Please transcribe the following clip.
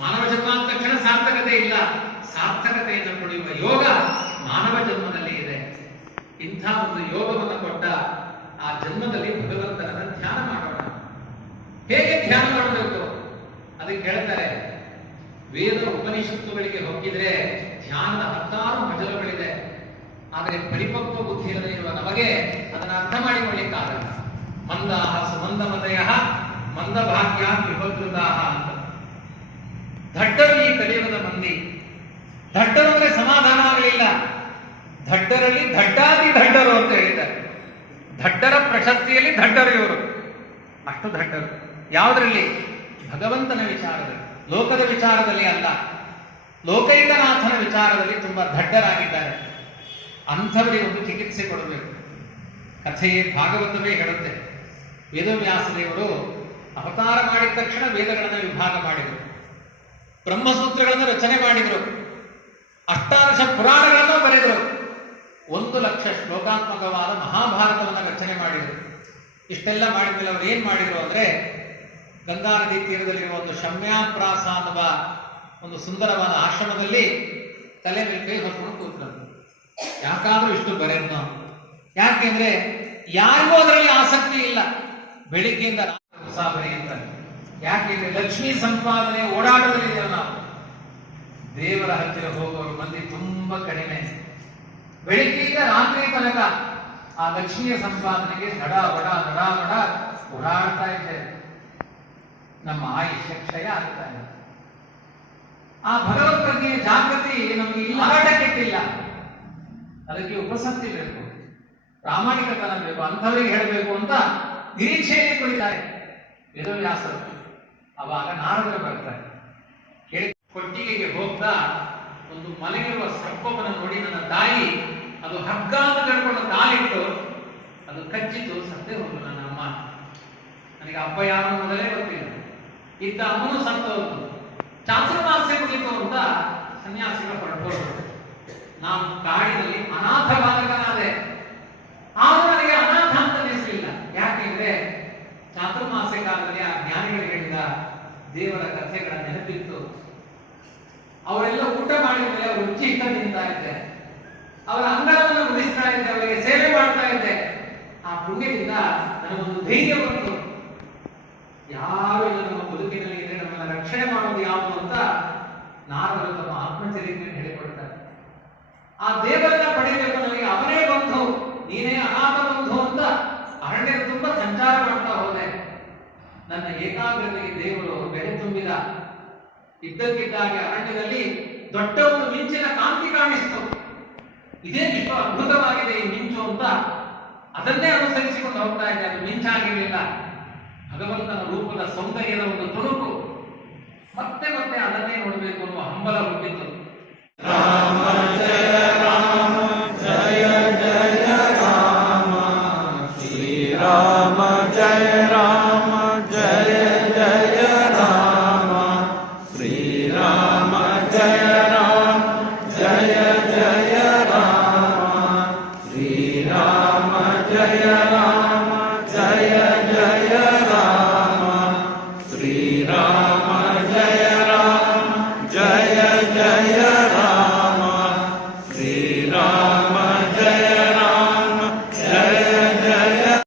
ಮಾನವ ಜನ್ಮ ಅಂದ ತಕ್ಷಣ ಸಾರ್ಥಕತೆ ಇಲ್ಲ. ಸಾರ್ಥಕತೆಯನ್ನು ಪಡೆಯುವ ಯೋಗ ಮಾನವ ಜನ್ಮದಲ್ಲಿ ಇದೆ. ಇಂಥ ಒಂದು ಯೋಗವನ್ನು ಕೊಟ್ಟ ಆ ಜನ್ಮದಲ್ಲಿ ಭಗವಂತನನ್ನ ಧ್ಯಾನ ಮಾಡೋಣ. ಹೇಗೆ ಧ್ಯಾನ ಮಾಡಬೇಕು? ಅದಕ್ಕೆ ಹೇಳ್ತಾರೆ, ವೇದ ಉಪನಿಷತ್ತುಗಳಿಗೆ ಹೋಗಿದ್ರೆ ಧ್ಯಾನದ ಹತ್ತಾರು ಮಜಲುಗಳಿದೆ ಆದರೆ ಪರಿಪಕ್ವ ಬುದ್ಧಿಯಲ್ಲಿ ಇರುವ ನಮಗೆ ಅದನ್ನು ಅರ್ಥ ಮಾಡಿಕೊಳ್ಳಿಕ್ಕಾಗಲ್ಲ. ಮಂದಾಹ ಸುಮಂದಮದಯ ಮಂದಭಾಗ್ಯ ವಿಭದ್ರತಾಹ ಅಂತ ದಡ್ಡರು ಈ ಕಲಿಯುಗದ ಮಂದಿ ದಡ್ಡರು ಅಂದ್ರೆ ಸಮಾಧಾನ ಆಗಲಿಲ್ಲ. ದಡ್ಡರಲ್ಲಿ ದಡ್ಡಾದಿ ದಡ್ಡರು ಅಂತ ಹೇಳಿದ್ದಾರೆ. ದಡ್ಡರ ಪ್ರಶಸ್ತಿಯಲ್ಲಿ ದಡ್ಡರು ಇವರು. ಅಷ್ಟು ದಡ್ಡರು ಯಾವುದರಲ್ಲಿ? ಭಗವಂತನ ವಿಚಾರದಲ್ಲಿ. ಲೋಕದ ವಿಚಾರದಲ್ಲಿ ಅಲ್ಲ. ಲೋಕೈಕನಾಥನ ವಿಚಾರದಲ್ಲಿ ತುಂಬಾ ದಡ್ಡರಾಗಿದ್ದಾರೆ ಅಂಥವರಿಗೆ ಒಂದು ಚಿಕಿತ್ಸೆ ಕೊಡಬೇಕು. ಕಥೆಯೇ ಭಾಗವತವೇ ಹೇಳುತ್ತೆ. ವೇದವ್ಯಾಸದೇವರು ಅವತಾರ ಮಾಡಿದ ತಕ್ಷಣ ವೇದಗಳನ್ನು ವಿಭಾಗ ಮಾಡಿದರು. ಬ್ರಹ್ಮಸೂತ್ರಗಳನ್ನು ರಚನೆ ಮಾಡಿದರು. ಅಷ್ಟಾದಶ ಪುರಾಣಗಳನ್ನು ಬರೆದರು. ಒಂದು ಲಕ್ಷ ಶ್ಲೋಕಾತ್ಮಕವಾದ ಮಹಾಭಾರತವನ್ನು ರಚನೆ ಮಾಡಿದರು. ಇಷ್ಟೆಲ್ಲ ಮಾಡಿದ ಮೇಲೆ ಅವರು ಏನ್ ಮಾಡಿದ್ರು ಅಂದ್ರೆ ಗಂಗಾ ನದಿ ತೀರದಲ್ಲಿರುವ ಒಂದು ಶಮ್ಯಾಪ್ರಾಸ ಅನ್ನುವ ಒಂದು ಸುಂದರವಾದ ಆಶ್ರಮದಲ್ಲಿ ತಲೆ ಮೇಲೆ ಕೈ ಹೊತ್ಕೊಂಡು ಕೂತ್ರು. ಯಾಕಾದ್ರೂ ಇಷ್ಟು ಬರೆದ್ನೋ. ಯಾಕೆಂದ್ರೆ ಯಾರಿಗೂ ಅದರಲ್ಲಿ ಆಸಕ್ತಿ ಇಲ್ಲ. ಬೆಳಿಗ್ಗೆಯಿಂದ ಹೊಸ ಅಂತ. ಯಾಕೆಂದ್ರೆ ಲಕ್ಷ್ಮೀ ಸಂಪಾದನೆ ಓಡಾಟದಲ್ಲಿದ್ದೇವೆ ನಾವು ದೇವರ ಹತ್ತಿರ ಹೋಗುವವರು ಮಂದಿ ತುಂಬಾ ಕಡಿಮೆ. ಬೆಳಿಗ್ಗೆಯಿಂದ ರಾತ್ರಿ ತನಕ ಆ ಲಕ್ಷ್ಮಿಯ ಸಂಪಾದನೆಗೆ ದಡ ಬಡ ನಡ ಬಡ ಓಡಾಡ್ತಾ ಇದ್ದೇವೆ ನಮ್ಮ ಆಯುಷ್ಯ ಕ್ಷಯ ಆಗ್ತಾ ಇದೆ. ಆ ಭಗವತ್ ಪ್ರಜ್ಞೆಯ ಜಾಗೃತಿ ನಮಗೆ ಇಲ್ಲ ಆಟ ಕೆಟ್ಟಿಲ್ಲ. ಅದಕ್ಕೆ ಉಪಸಕ್ತಿ ಬೇಕು ಪ್ರಾಮಾಣಿಕತನ ಬೇಕು, ಅಂಥವರಿಗೆ ಹೇಳಬೇಕು ಅಂತ ನಿರೀಕ್ಷೆಯಲ್ಲಿ ಕುಳಿತಾರೆ ವೇದವ್ಯಾಸರು. ಅವಾಗ ನಾರದರು ಬರ್ತಾರೆ. ಕೊಟ್ಟಿಗೆಗೆ ಹೋಗ್ತಾ ಒಂದು ಮಲಗಿರುವ ಸರ್ಪವನ್ನು ನೋಡಿ ನನ್ನ ತಾಯಿ, ಅದು ಹಗ್ಗ ಅಂತ ಕಡ್ಕೊಂಡು ಕಾಲಿಟ್ಟು ಅದು ಕಚ್ಚಿತು ಸತ್ತೇ ಹೋದ್ರು ನನ್ನ ಅಮ್ಮ. ನನಗೆ ಅಪ್ಪ ಯಾರು ಮೊದಲೇ ಗೊತ್ತಿಲ್ಲ. ಇದ್ದ ಅಮ್ಮನು ಸತ್ತು ಹೋದ್ರು. ಚಾತುರ್ಮಾಸ್ಯ ಕುಳಿತು ಅಂತ ಸನ್ಯಾಸಿಗಳು ಹೊರಟೋದ್ರು. ನಾನು ಕಾಡಿನಲ್ಲಿ ಅನಾಥ ಬಾಲಕನಾದೆ. ಆದರೂ ನನಗೆ ಅನಾಥ ಅಂತ ಅನಿಸಲಿಲ್ಲ. ಯಾಕೆಂದ್ರೆ ಚಾತುರ್ಮಾಸ್ಯ ಕಾಲದಲ್ಲಿ ಆ ಜ್ಞಾನಿಗಳು ಹೇಳಿದ ದೇವರ ಕಥೆಗಳ ನೆನಪಿತ್ತು. ಅವರೆಲ್ಲ ಊಟ ಮಾಡಿದ ಮೇಲೆ ಅವರು ಇಷ್ಟ ತಿಂತಾ ಇದ್ದೆ. ಅವರ ಅಂಗವನ್ನು ಉಳಿಸ್ತಾ ಇದ್ದೆ, ಅವರಿಗೆ ಸೇವೆ ಮಾಡ್ತಾ ಇದ್ದೆ. ಆ ಪುಣ್ಯದಿಂದ ನನಗೊಂದು ಧೈರ್ಯ ಬಂತು. ಯಾರು ಇಲ್ಲ ನಮ್ಮ ಬದುಕಿನಲ್ಲಿ ಇದ್ರೆ ನಮ್ಮನ್ನ ರಕ್ಷಣೆ ಮಾಡೋದು ಯಾವುದು ಅಂತ ನಾರದರು ತಮ್ಮ ಆತ್ಮಚರಿತ್ರೆಯನ್ನು ಹೇಳಿಕೊಡ್ತಾರೆ. ಆ ದೇವರನ್ನ ಪಡೆಯಬೇಕು, ನನಗೆ ಅವನೇ ಬಂಧು ನೀನೇ ಅನಾಥ ಬಂಧು ಅಂತ ಅರಣ್ಯದ ತುಂಬಾ ಸಂಚಾರ ಮಾಡ್ತಾ ಹೋದೆ. ನನ್ನ ಏಕಾಗ್ರತೆಗೆ ದೇವರು ಬೆಲೆ ತುಂಬಿದ. ಇದ್ದಕ್ಕಿದ್ದಾಗೆ ಅರಣ್ಯದಲ್ಲಿ ದೊಡ್ಡ ಒಂದು ಮಿಂಚಿನ ಕಾಂತಿ ಕಾಣಿಸ್ತು. ಇದೇ ಇಷ್ಟು ಅದ್ಭುತವಾಗಿದೆ ಈ ಮಿಂಚು ಅಂತ ಅದನ್ನೇ ಅನುಸರಿಸಿಕೊಂಡು ಹೋಗ್ತಾ ಇದೆ ಅದು ಮಿಂಚಾಗಿರಲಿಲ್ಲ. ಭಗವಂತನ ರೂಪದ ಸೌಂದರ್ಯದ ಒಂದು ತುಣುಕು. ಮತ್ತೆ ಮತ್ತೆ ಅದನ್ನೇ ನೋಡಬೇಕು ಅನ್ನುವ ಹಂಬಲ ಹುಟ್ಟಿತು राम ಜಯ ರಾಮ. Yeah.